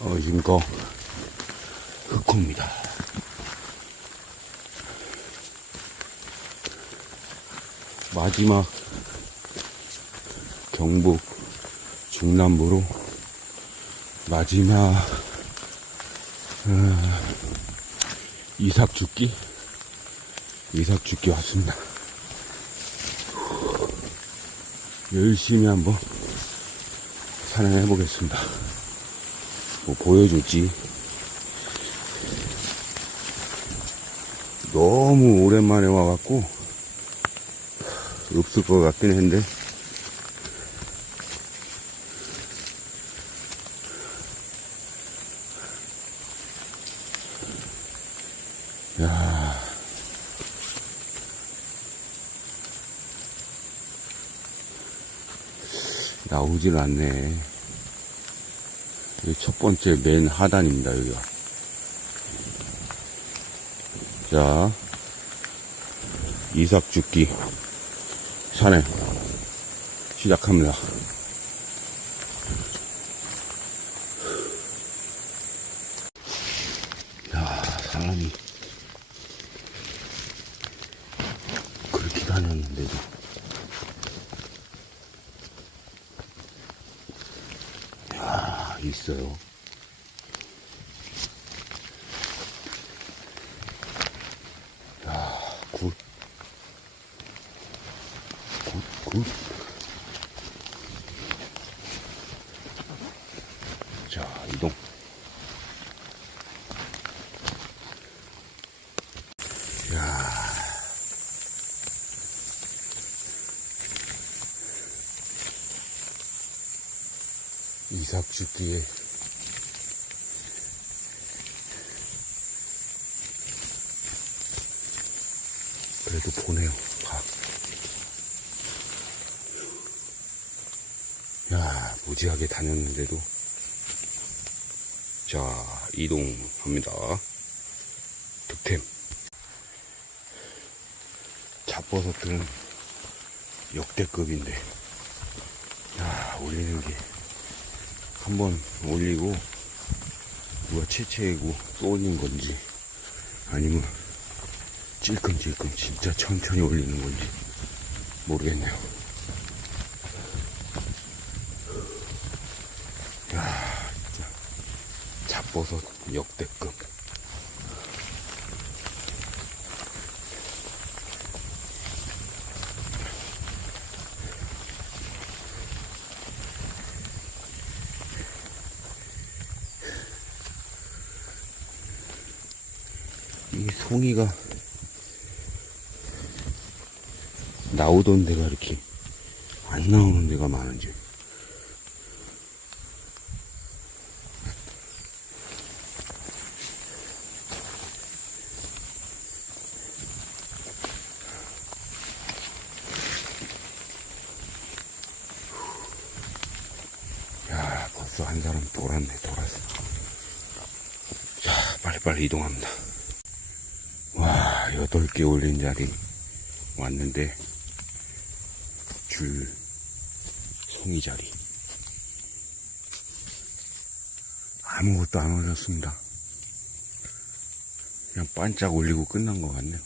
어, 지금 거 흑호입니다. 마지막 경북 중남부로 마지막 어, 이삭 죽기 이삭 죽기 왔습니다. 열심히 한번 산행해 보겠습니다. 뭐 보여줄지? 너무 오랜만에 와갖고 없을 것 같긴 한데. 야. 나오질 않네. 여기 첫 번째 맨 하단입니다, 여기가. 자, 이삭 죽기 산행 시작합니다. 야, 사람이 그렇게 다녔는데도 야, 있어요. 야, 굿. 굿, 굿. 자, 이동. 야. 이삭 죽기에 그래도 보네요. 가. 야, 무지하게 다녔는데도. 자, 이동합니다. 득템. 잡버섯들은 역대급인데. 야, 올리는 게. 한 번 올리고, 누가 채채고 쏘는 건지, 아니면 찔끔찔끔 진짜 천천히 올리는 건지 모르겠네요. 야, 진짜 잡 버섯 역대급. 이 송이가 나오던 데가 이렇게 안 나오는 데가 많은지. 야, 벌써 한 사람 돌았네, 돌았어. 자, 빨리빨리 이동합니다. 와, 여덟 개 올린 자리 왔는데, 줄, 송이 자리. 아무것도 안 올렸습니다. 그냥 반짝 올리고 끝난 것 같네요.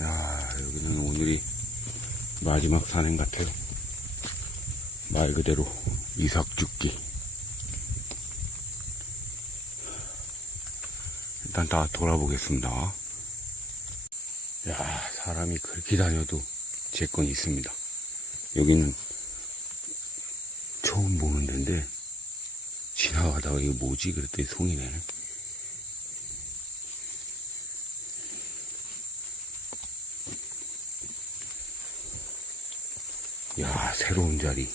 야, 여기는 오늘이 마지막 산행 같아요. 말 그대로 이삭 죽기. 일단 다 돌아보겠습니다. 야, 사람이 그렇게 다녀도 제 건 있습니다. 여기는 처음 보는 데인데, 지나가다가 이거 뭐지? 그랬더니 송이네. 야, 새로운 자리.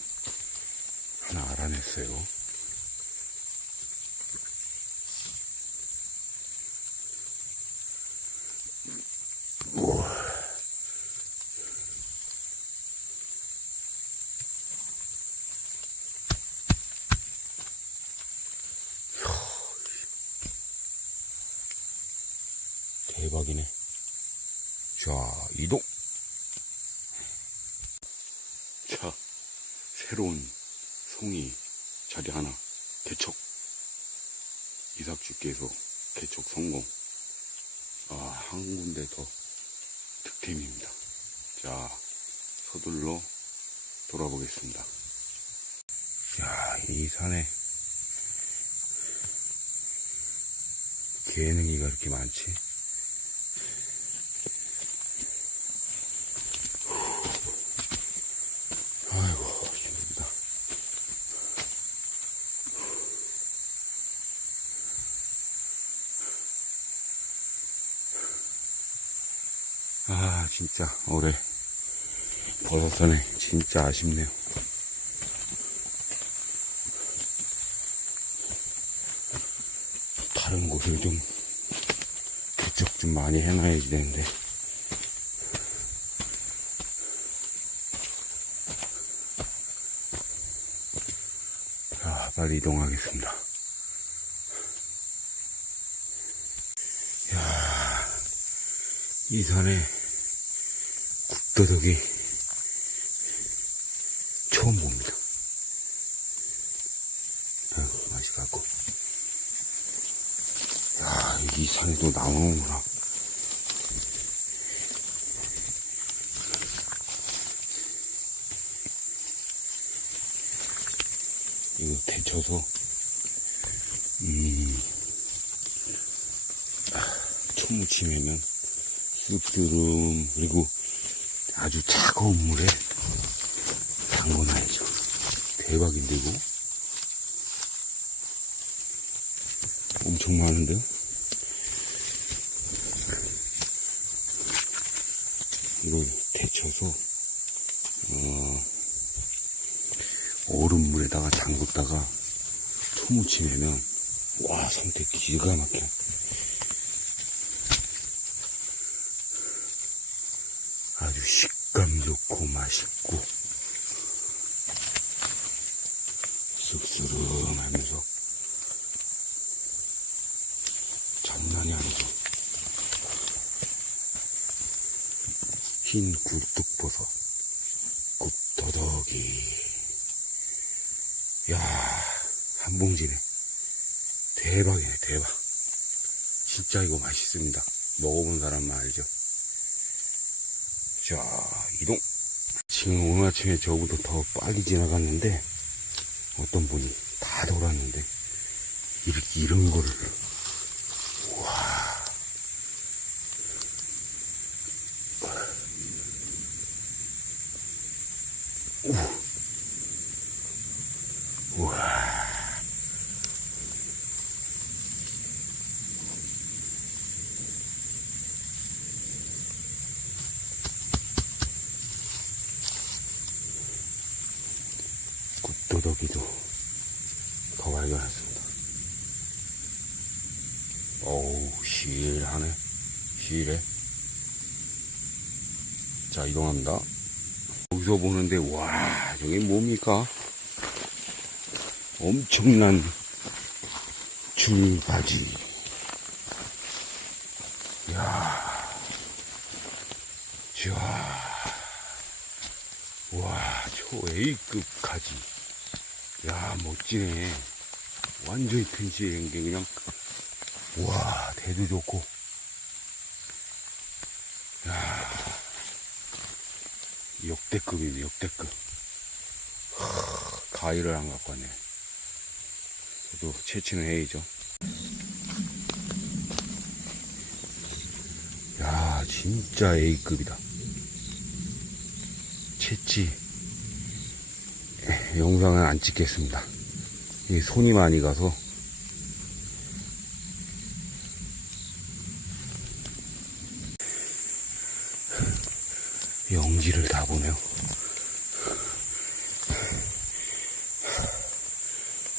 하나 알아냈어요. 이삭주께서 개척 성공. 아, 한 군데 더 득템입니다. 자, 서둘러 돌아보겠습니다. 야, 이 산에 개능이가 이렇게 많지? 아이고, 힘들다. 아, 진짜, 올해 버섯선에 진짜 아쉽네요. 다른 곳을 좀 개척 좀 많이 해놔야 되는데. 자, 빨리 이동하겠습니다. 야, 이 산에 국 도덕이 처음 봅니다. 아유, 맛이 갖고. 야, 이 산에도 나오는구나. 이거 데쳐서, 음, 아, 초무침하면 쑥드름, 그리고 아주 차가운 물에 담궈놔야죠. 대박인데, 이거? 엄청 많은데요? 이걸 데쳐서, 어, 얼음물에다가 담궜다가 초무치 내면, 와, 선택 기가 막혀. 아주 식감 좋고 맛있고, 쑥스름하면서, 장난이 아니죠. 흰 굴뚝버섯, 굽더덕이. 야, 한 봉지네. 대박이네, 대박. 진짜 이거 맛있습니다. 먹어본 사람만 알죠. 자, 이동. 지금 오늘 아침에 저보다 더 빨리 지나갔는데, 어떤 분이 다 돌았는데, 이렇게 이런 거를. 우와. 굿도덕이도 더 발견했습니다. 어우, 실하네. 실해. 자, 이동합니다. 여기서 보는데, 와, 저게 뭡니까? 엄청난 줄바지. 야, 자, 와, 초 A급 가지. 야, 멋지네. 완전히 튼실한 게 그냥, 와, 대도 좋고. 야, 역대급이네, 역대급. 하, 가위를 안 갖고 왔네. 저도 채취는 해야죠. 야, 진짜 A급이다. 채취. 에, 영상은 안 찍겠습니다. 손이 많이 가서. 영지를 다 보네요.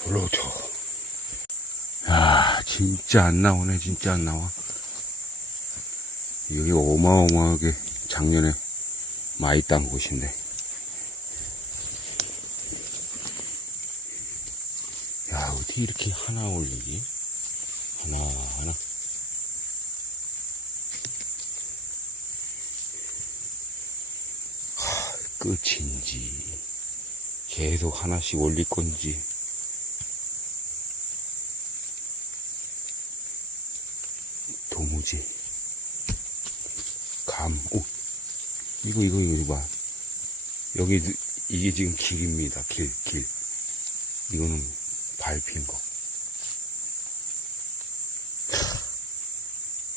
블로초. 야, 진짜 안 나오네, 진짜 안 나와. 여기 어마어마하게 작년에 많이 딴 곳인데. 야, 어떻게 이렇게 하나 올리지? 하나, 하나. 끝인지, 계속 하나씩 올릴 건지, 감, 오, 이거, 이거, 이거, 봐. 여기, 이게 지금 길입니다. 길, 길. 이거는 밟힌 거.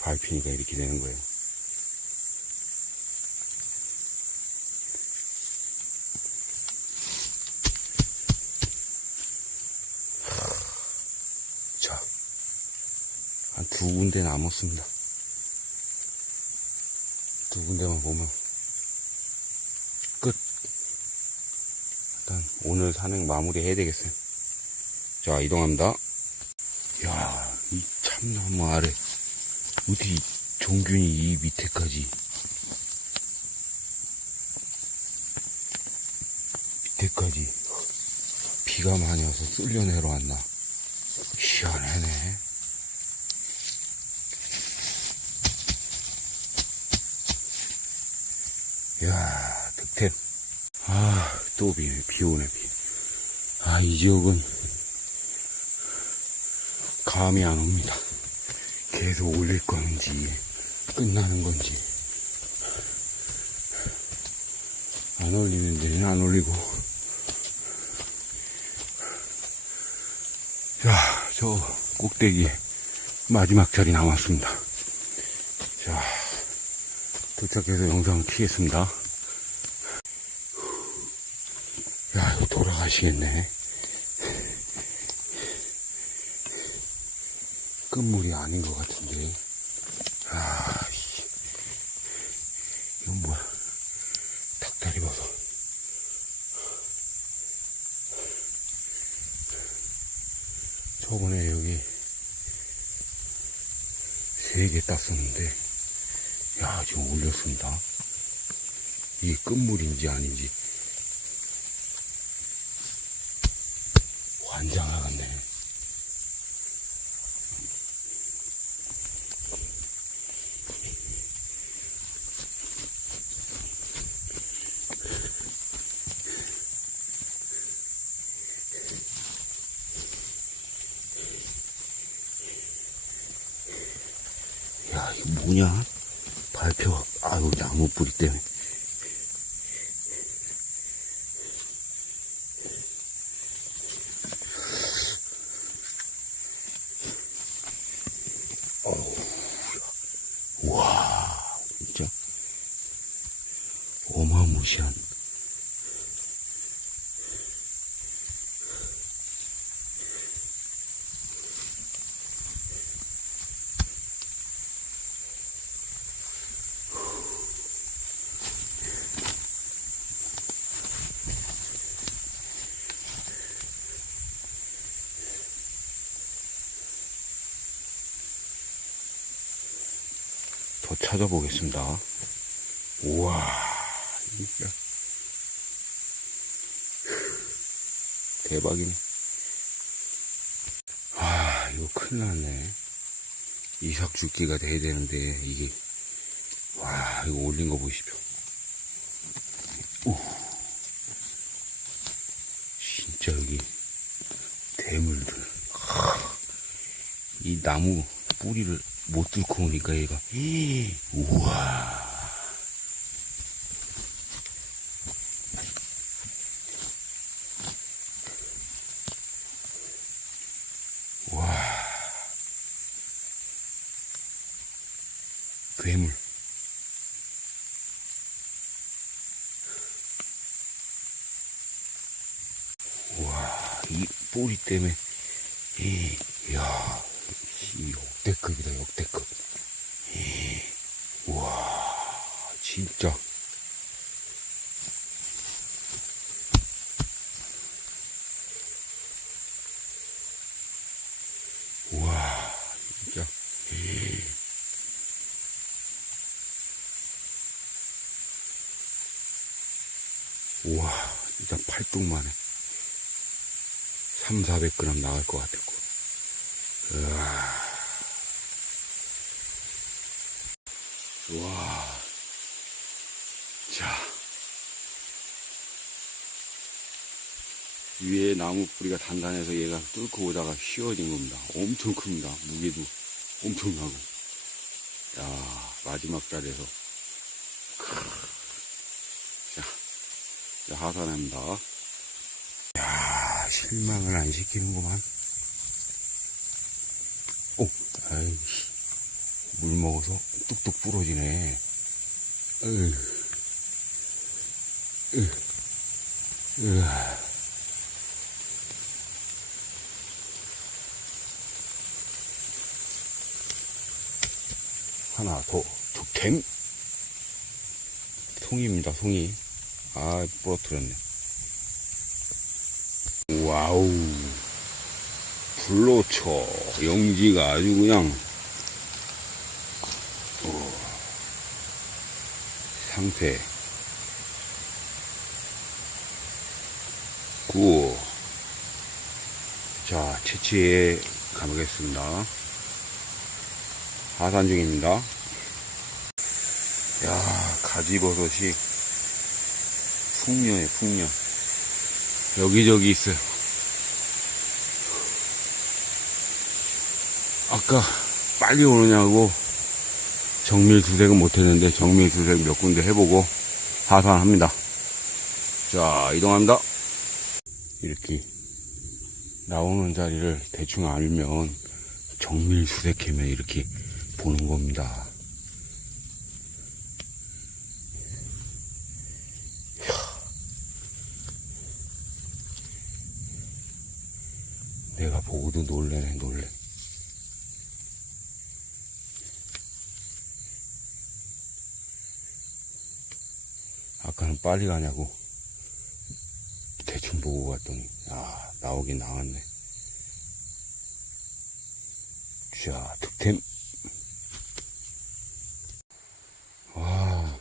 밟히니까 이렇게 되는 거예요. 자, 한 두 군데 남았습니다. 두 군데만 보면 끝. 일단 오늘 산행 마무리 해야 되겠어요. 자, 이동합니다. 야, 이 참나무 아래 어디 종균이 이 밑에까지? 밑에까지 비가 많이 와서 쓸려 내려왔나? 희한하네. 이야 득템. 아 또 비, 비 오네 비 아 이 지역은 감이 안 옵니다. 계속 올릴 건지 끝나는 건지. 안 올리는 데는 안 올리고. 자 저 꼭대기에 마지막 자리 남았습니다. 자 도착해서 영상을 키겠습니다. 야 이거 돌아가시겠네 끝물이 아닌 것 같은데. 아, 씨. 이건 뭐야. 닭다리 버섯. 저번에 여기 세 개 땄었는데, 야, 지금 올렸습니다. 이게 끝물인지 아닌지. 환장하겠네. 야, 이거 뭐냐? 발표, 아유, 나무 뿌리 때문에. 어우, 와, 진짜. 어마무시한. 더 찾아보겠습니다. 우와. 대박이네. 아, 이거 큰일 났네. 이삭 죽기가 돼야 되는데, 이게, 와, 이거 올린 거 보십시오. 오. 진짜 여기, 대물들. 하, 이 나무 뿌리를 못 뚫고 오니까 얘가, 우와. 와. 괴물. 와, 이 뿌리 때문에, 이, 야, 이 역대급이다, 역대급. 이, 와, 진짜. 와, 진짜. 우와, 진짜 팔뚝만에 3, 400g 나갈 것 같았고. 우와. 와. 자. 위에 나무 뿌리가 단단해서 얘가 뚫고 오다가 휘어진 겁니다. 엄청 큽니다. 무게도 엄청나고. 야, 마지막 자리에서. 자, 이제 하산합니다. 야, 실망을 안 시키는구만. 오, 아이씨. 물 먹어서 뚝뚝 부러지네. 하나 더 득템 송이입니다 송이 아 부러뜨렸네 와우 불로쳐 영지가 아주 그냥 상태 구. 자, 채취에 가보겠습니다. 하산 중입니다. 야, 가지버섯이 풍년에 풍년. 여기저기 있어요. 아까 빨리 오느냐고 정밀 수색은 못했는데 정밀 수색 몇 군데 해보고 하산합니다. 자, 이동합니다. 이렇게 나오는 자리를 대충 알면 정밀 수색하면 이렇게 보는 겁니다. 내가 보고도 놀래네, 놀래. 아까는 빨리 가냐고 대충 보고 갔더니, 아, 나오긴 나왔네. 자, 득템. 와,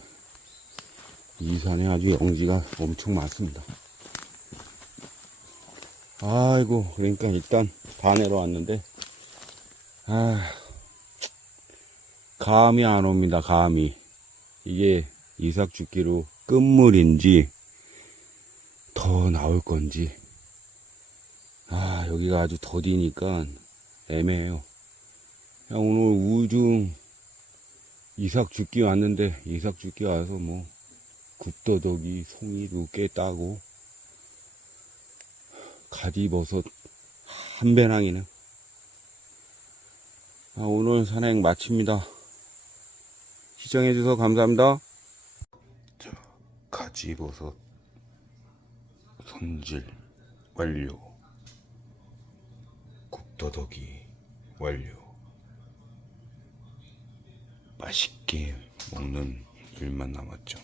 이 산에 아주 영지가 엄청 많습니다. 아이고, 그러니까 일단 다 내려왔는데, 아, 감이 안 옵니다, 감이. 이게 이삭 죽기로 끝물인지, 더 나올 건지. 아, 여기가 아주 더디니까 애매해요. 야, 오늘 우중 이삭 죽기 왔는데, 이삭 죽기 와서 뭐, 굽더덕이 송이도 꽤 따고, 가지버섯 한 배낭이네. 아, 오늘 산행 마칩니다. 시청해주셔서 감사합니다. 자, 가지버섯 손질 완료. 굽더덕이 완료. 맛있게 먹는 일만 남았죠.